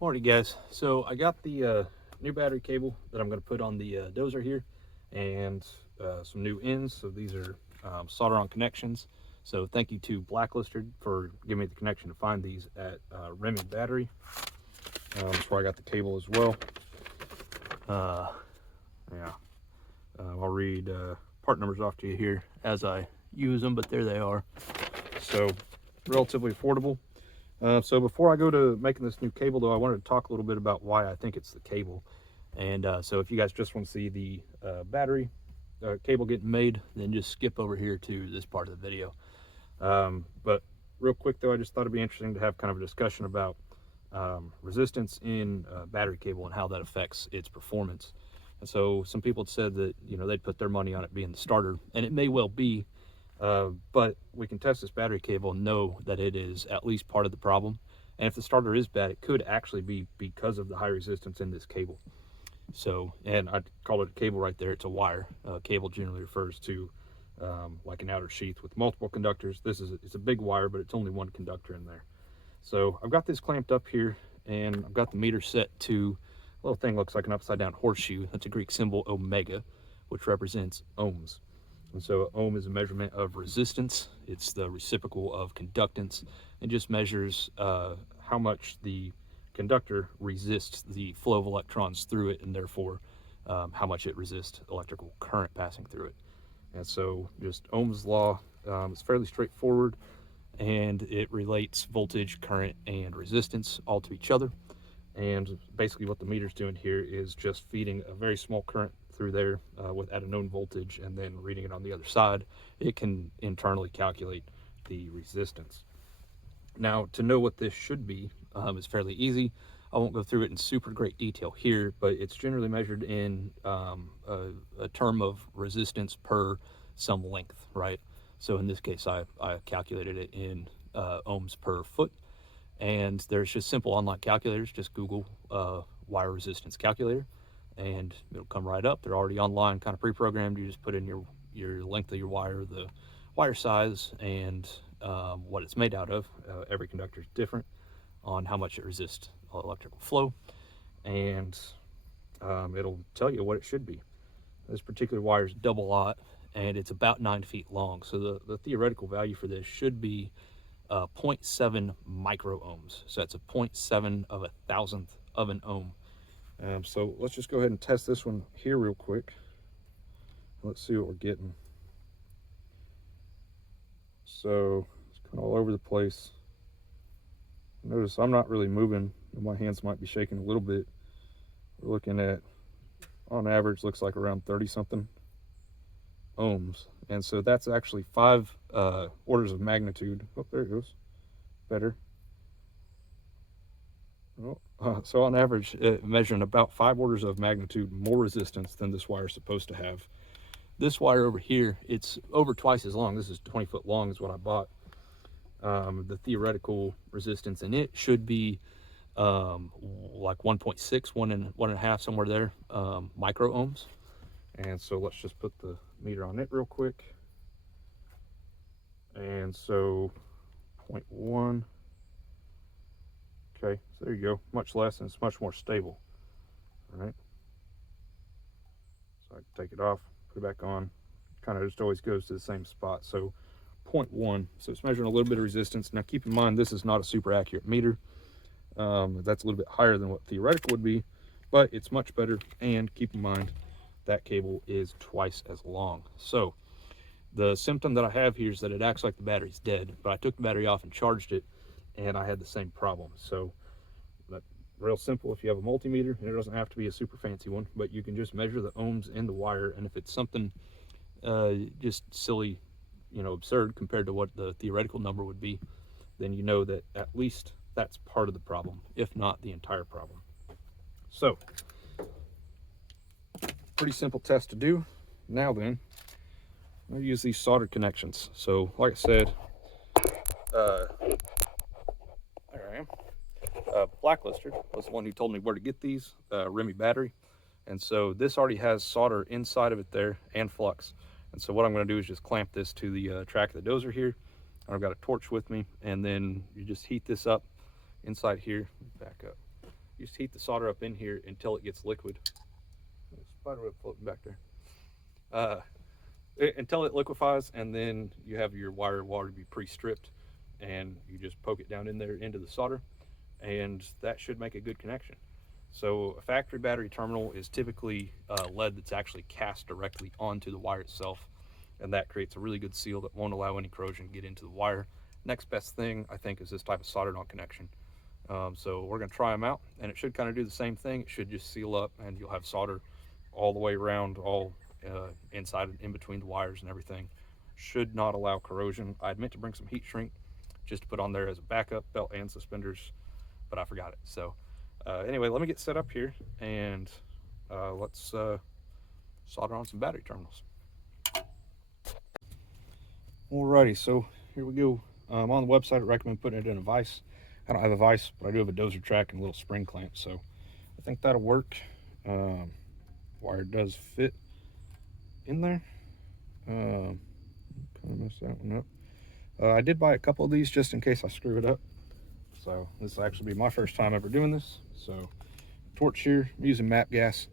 Alrighty guys, so I got the new battery cable that I'm going to put on the dozer here, and some new ends. So these are solder on connections. So thank you to Blacklisted for giving me the connection to find these at Remy Battery. That's where I got the cable as well. Uh, yeah, I'll read part numbers off to you here as I use them, but there they are. So relatively affordable. So before I go to making this new cable, though, I wanted to talk a little bit about why I think it's the cable. And so if you guys just want to see the battery cable getting made, then just skip over here to this part of the video. But real quick, though, I just thought it'd be interesting to have kind of a discussion about resistance in battery cable and how that affects its performance. And so some people had said that, they'd put their money on it being the starter, and it may well be. But we can test this battery cable and know that it is at least part of the problem. And if the starter is bad, it could actually be because of the high resistance in this cable. So, and I call it a cable right there. It's a wire. Cable generally refers to like an outer sheath with multiple conductors. It's a big wire, but it's only one conductor in there. So I've got this clamped up here, and I've got the meter set to a little thing looks like an upside down horseshoe. That's a Greek symbol omega, which represents ohms. And so ohm is a measurement of resistance. It's the reciprocal of conductance. It just measures how much the conductor resists the flow of electrons through it, and therefore how much it resists electrical current passing through it. And so just Ohm's law is fairly straightforward, and it relates voltage, current, and resistance all to each other. And basically what the meter's doing here is just feeding a very small current through there at a known voltage, and then reading it on the other side. It can internally calculate the resistance. Now, to know what this should be is fairly easy. I won't go through it in super great detail here, but it's generally measured in a term of resistance per some length, right? So in this case, I calculated it in ohms per foot. And there's just simple online calculators. Just Google wire resistance calculator, and it'll come right up. They're already online, kind of pre-programmed. You just put in your length of your wire, the wire size, and what it's made out of. Every conductor is different on how much it resists electrical flow, and it'll tell you what it should be. This particular wire is double aught, and it's about 9 feet long. So the theoretical value for this should be 0.7 micro ohms. So that's a 0.7 of a thousandth of an ohm. So let's just go ahead and test this one here real quick. Let's see what we're getting. So it's kind of all over the place. Notice I'm not really moving. My hands might be shaking a little bit. We're looking at, on average, looks like around 30 something ohms. And so that's actually 5 orders of magnitude. Oh, there it goes. Better. So on average, measuring about 5 orders of magnitude more resistance than this wire is supposed to have. This wire over here, it's over twice as long. This is 20 foot long is what I bought. The theoretical resistance in it should be like 1.6, 1.5, somewhere there, micro ohms. And so let's just put the meter on it real quick. And so 0.1. Okay, so there you go. Much less, and it's much more stable. All right. So I can take it off, put it back on. Kind of just always goes to the same spot. So 0.1. So it's measuring a little bit of resistance. Now keep in mind, this is not a super accurate meter. That's a little bit higher than what theoretical would be, but it's much better. And keep in mind, that cable is twice as long. So the symptom that I have here is that it acts like the battery's dead, but I took the battery off and charged it, and I had the same problem. So that's real simple. If you have a multimeter, and it doesn't have to be a super fancy one, but you can just measure the ohms in the wire, and if it's something just silly, absurd compared to what the theoretical number would be, then you know that at least that's part of the problem, if not the entire problem. So pretty simple test to do. Now then, I use these solder connections. So like I said, there I am. Blacklister was the one who told me where to get these, Remy Battery. And so this already has solder inside of it there and flux. And so what I'm going to do is just clamp this to the track of the dozer here. And I've got a torch with me, and then you just heat this up inside here, back up, you just heat the solder up in here until it gets liquid. Spiderweb floating back there. Until it liquefies, and then you have your wire water to be pre-stripped, and you just poke it down in there into the solder, and that should make a good connection. So a factory battery terminal is typically lead that's actually cast directly onto the wire itself, and that creates a really good seal that won't allow any corrosion to get into the wire. Next best thing, I think, is this type of soldered on connection. So we're going to try them out, and it should kind of do the same thing. It should just seal up, and you'll have solder all the way around, all inside and in between the wires and everything. Should not allow corrosion. I'd meant to bring some heat shrink just to put on there as a backup, belt and suspenders, but I forgot it. So anyway, let me get set up here, and let's solder on some battery terminals. Alrighty, so here we go. On the website, I recommend putting it in a vise. I don't have a vise, but I do have a dozer track and a little spring clamp, so I think that'll work. Wire does fit in there. Kind of messed that one up. I did buy a couple of these just in case I screw it up. So this will actually be my first time ever doing this. So torch here, I'm using MAP gas.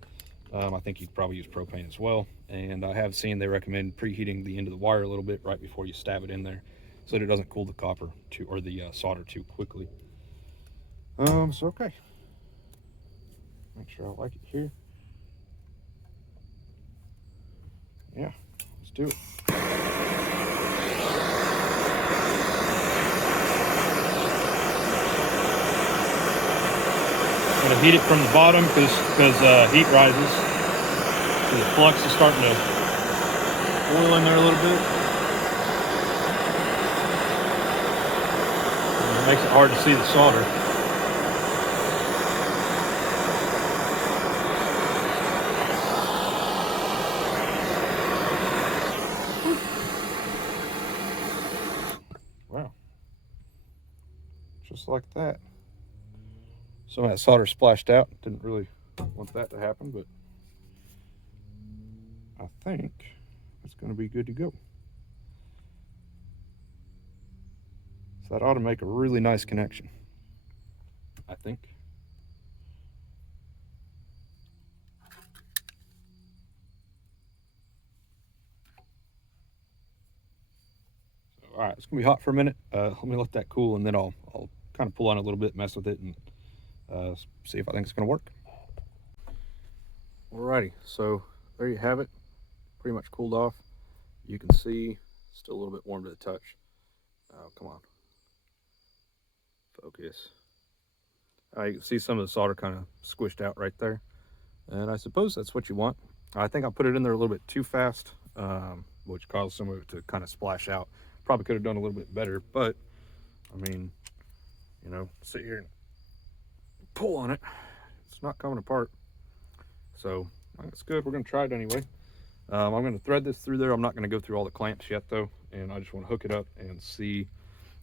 I think you'd probably use propane as well. And I have seen they recommend preheating the end of the wire a little bit right before you stab it in there, so that it doesn't cool the copper or the solder too quickly. So okay, make sure I like it here. Yeah, let's do it. I'm gonna heat it from the bottom because heat rises. So the flux is starting to boil in there a little bit. And it makes it hard to see the solder. Wow. Just like that. Some of that solder splashed out. Didn't really want that to happen, but I think it's going to be good to go. So that ought to make a really nice connection, I think. So, all right, it's going to be hot for a minute. Let me let that cool, and then I'll kind of pull on it a little bit, mess with it, and see if I think it's going to work. Alrighty, so there you have it. Pretty much cooled off. You can see still a little bit warm to the touch. Oh, come on. Focus. You can see some of the solder kind of squished out right there. And I suppose that's what you want. I think I put it in there a little bit too fast, which caused some of it to kind of splash out. Probably could have done a little bit better, but I mean, you know, sit here and pull on it. It's not coming apart. So that's good. We're going to try it anyway. I'm going to thread this through there. I'm not going to go through all the clamps yet though, and I just want to hook it up and see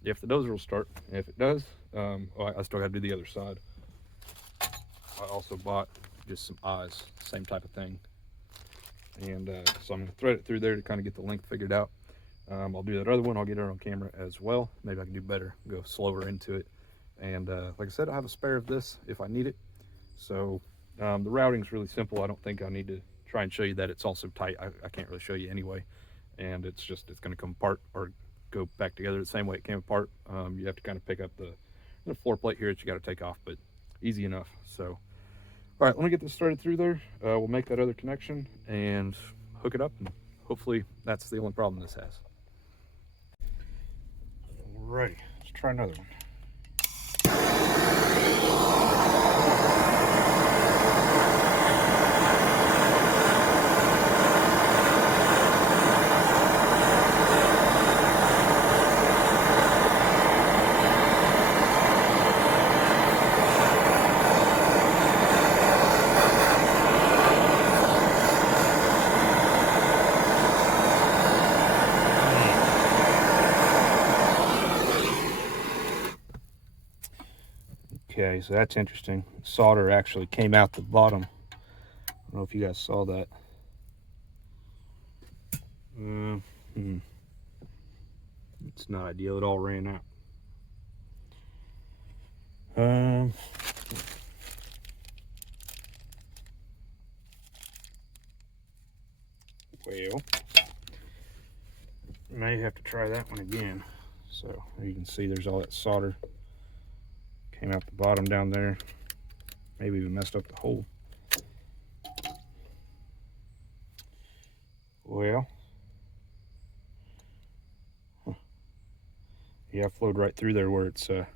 if the dozer will start. And if it does, I still got to do the other side. I also bought just some eyes, same type of thing, and so I'm going to thread it through there to kind of get the length figured out. I'll do that other one. I'll get it on camera as well. Maybe I can do better, go slower into it. And like I said, I have a spare of this if I need it. So the routing is really simple. I don't think I need to try and show you that it's also tight. I can't really show you anyway. And it's going to come apart or go back together the same way it came apart. You have to kind of pick up the floor plate here that you got to take off, but easy enough. So, all right, let me get this started through there. We'll make that other connection and hook it up, and hopefully that's the only problem this has. Alrighty, let's try another one. Okay, so that's interesting. Solder actually came out the bottom. I don't know if you guys saw that. It's not ideal. It all ran out. have to try that one again. So you can see there's all that solder came out the bottom down there, maybe even messed up the hole. Well, yeah, flowed right through there where it's so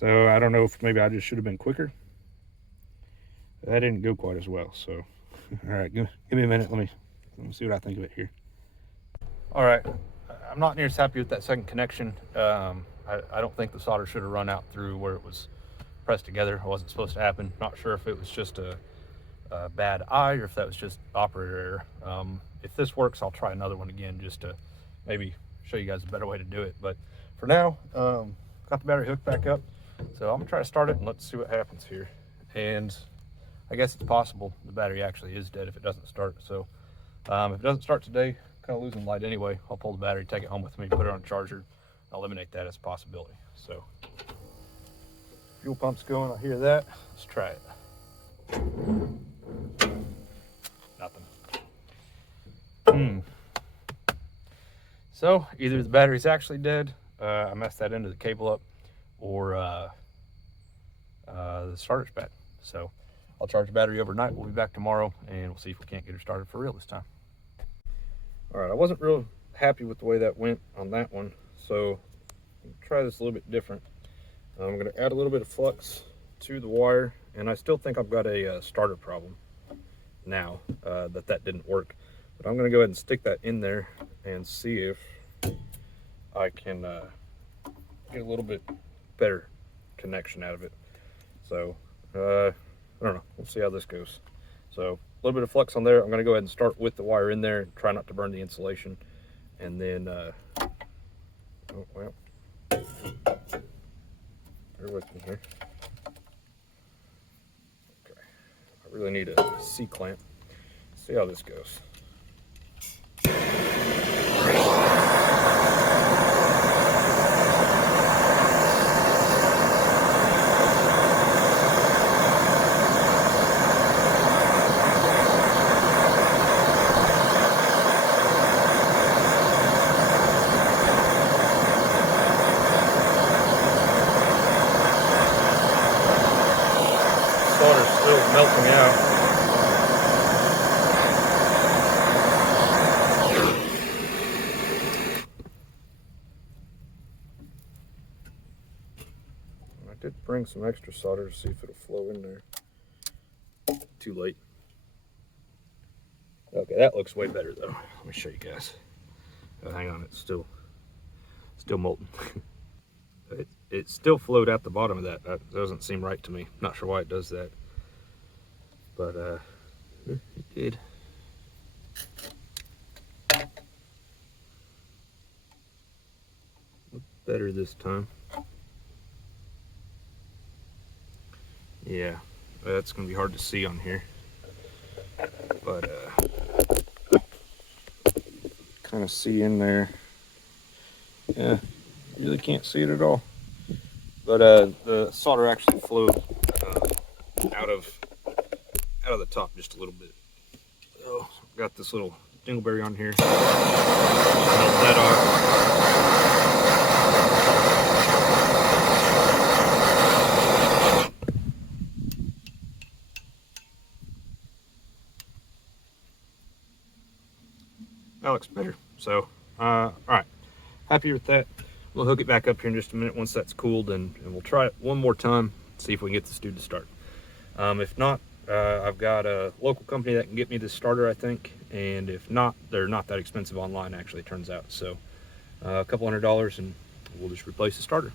I don't know if maybe I just should have been quicker. That didn't go quite as well. So all right, give me a minute, let me see what I think of it here. All right, I'm not near as happy with that second connection. I don't think the solder should have run out through where it was pressed together. It wasn't supposed to happen. Not sure if it was just a bad eye or if that was just operator error. If this works, I'll try another one again just to maybe show you guys a better way to do it. But for now, got the battery hooked back up. So I'm gonna try to start it and let's see what happens here. And I guess it's possible the battery actually is dead if it doesn't start. So if it doesn't start today, kind of losing light anyway, I'll pull the battery, take it home with me, put it on a charger, eliminate that as a possibility. So fuel pump's going, I hear that. Let's try it. Nothing. So either the battery's actually dead, I messed that end of the cable up, or the starter's bad. So I'll charge the battery overnight. We'll be back tomorrow and we'll see if we can't get her started for real this time. All right, I wasn't real happy with the way that went on that one, so I'm gonna try this a little bit different. I'm gonna add a little bit of flux to the wire, and I still think I've got a starter problem now that didn't work. But I'm gonna go ahead and stick that in there and see if I can get a little bit better connection out of it. So I don't know, we'll see how this goes. So a little bit of flux on there. I'm gonna go ahead and start with the wire in there and try not to burn the insulation. And then, oh, well, bear with me here. Okay, I really need a C-clamp. See how this goes. Solder's still melting out. I did bring some extra solder to see if it'll flow in there. Too late. Okay, that looks way better though. Let me show you guys. Oh, hang on, it's still molten. It still flowed out the bottom of that. That doesn't seem right to me. Not sure why it does that, but it did. Look better this time. Yeah, that's gonna be hard to see on here, but kind of see in there. Yeah, you really can't see it at all. But the solder actually flowed out of the top just a little bit. So got this little dingleberry on here. Melt that off. That looks better. So all right, happy with that. We'll hook it back up here in just a minute once that's cooled, and we'll try it one more time, see if we can get this dude to start. If not, I've got a local company that can get me this starter, I think, and if not, they're not that expensive online, actually, it turns out. So a couple $100, and we'll just replace the starter.